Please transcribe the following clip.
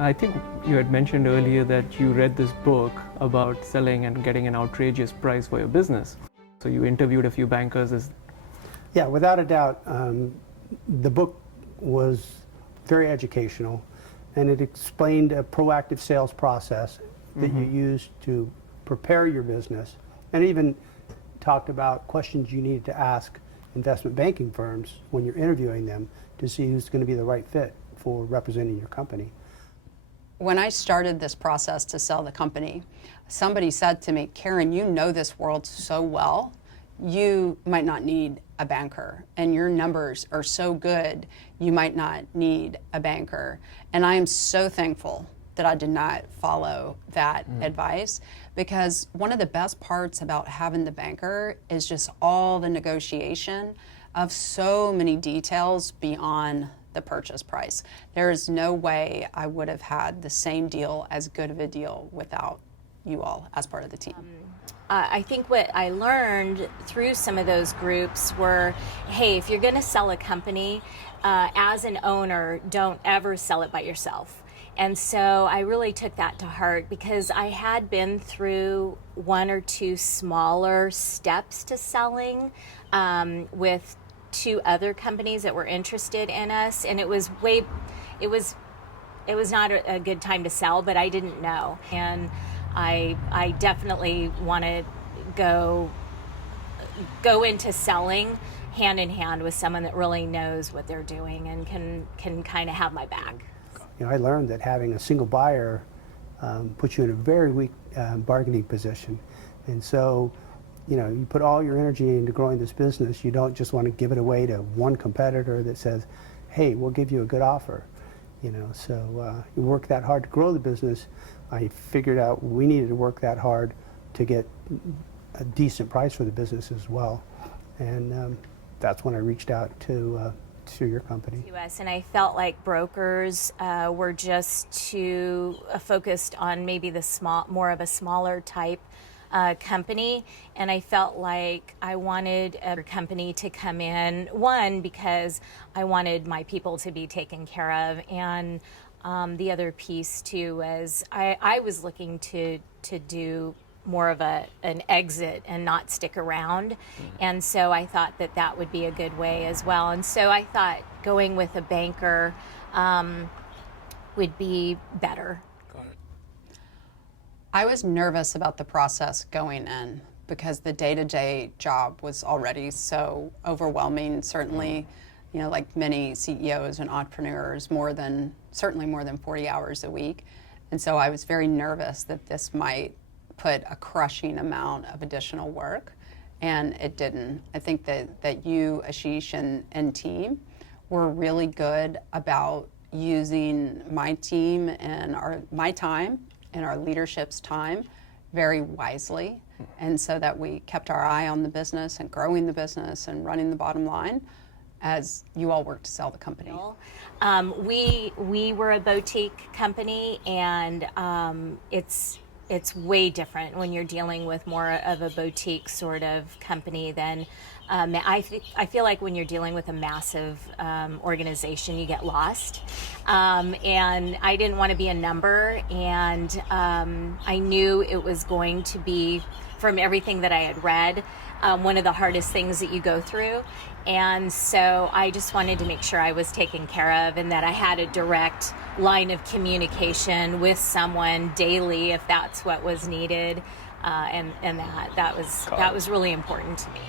I think you had mentioned earlier that you read this book about selling and getting an outrageous price for your business. So you interviewed a few bankers. Yeah, without a doubt, the book was very educational, and it explained a proactive sales process that you use to prepare your business, and even talked about questions you needed to ask investment banking firms when you're interviewing them to see who's going to be the right fit for representing your company. When I started this process to sell the company, somebody said to me, Karen, you know this world so well, you might not need a banker, and your numbers are so good, you might not need a banker. And I am so thankful that I did not follow that advice, because one of the best parts about having the banker is just all the negotiation of so many details beyond the purchase price. There is no way I would have had the same deal, as good of a deal, without you all as part of the team. I think what I learned through some of those groups were, hey, if you're going to sell a company, as an owner, don't ever sell it by yourself. And so I really took that to heart, because I had been through one or two smaller steps to selling with two other companies that were interested in us, and it was not a good time to sell, but I didn't know. And I definitely want to go into selling hand in hand with someone that really knows what they're doing and can kind of have my back. You know, I learned that having a single buyer puts you in a very weak bargaining position. And so, you know, you put all your energy into growing this business. You don't just want to give it away to one competitor that says, hey, we'll give you a good offer. You know, so you work that hard to grow the business. I figured out we needed to work that hard to get a decent price for the business as well. And that's when I reached out to your company. And I felt like brokers were just too focused on maybe more of a smaller type company, and I felt like I wanted a company to come in, one, because I wanted my people to be taken care of, and the other piece too was I was looking to do more of an exit and not stick around, and so I thought that would be a good way as well. And so I thought going with a banker would be better. I was nervous about the process going in, because the day-to-day job was already so overwhelming. Certainly, you know, like many CEOs and entrepreneurs, certainly more than 40 hours a week. And so I was very nervous that this might put a crushing amount of additional work, and it didn't. I think that you, Ashish, and team were really good about using my team and my time and our leadership's time very wisely, and so that we kept our eye on the business and growing the business and running the bottom line as you all worked to sell the company. We were a boutique company, and it's way different when you're dealing with more of a boutique sort of company than I feel like when you're dealing with a massive organization, you get lost. And I didn't want to be a number, and I knew it was going to be, from everything that I had read, one of the hardest things that you go through. And so I just wanted to make sure I was taken care of, and that I had a direct line of communication with someone daily if that's what was needed, and that was really important to me.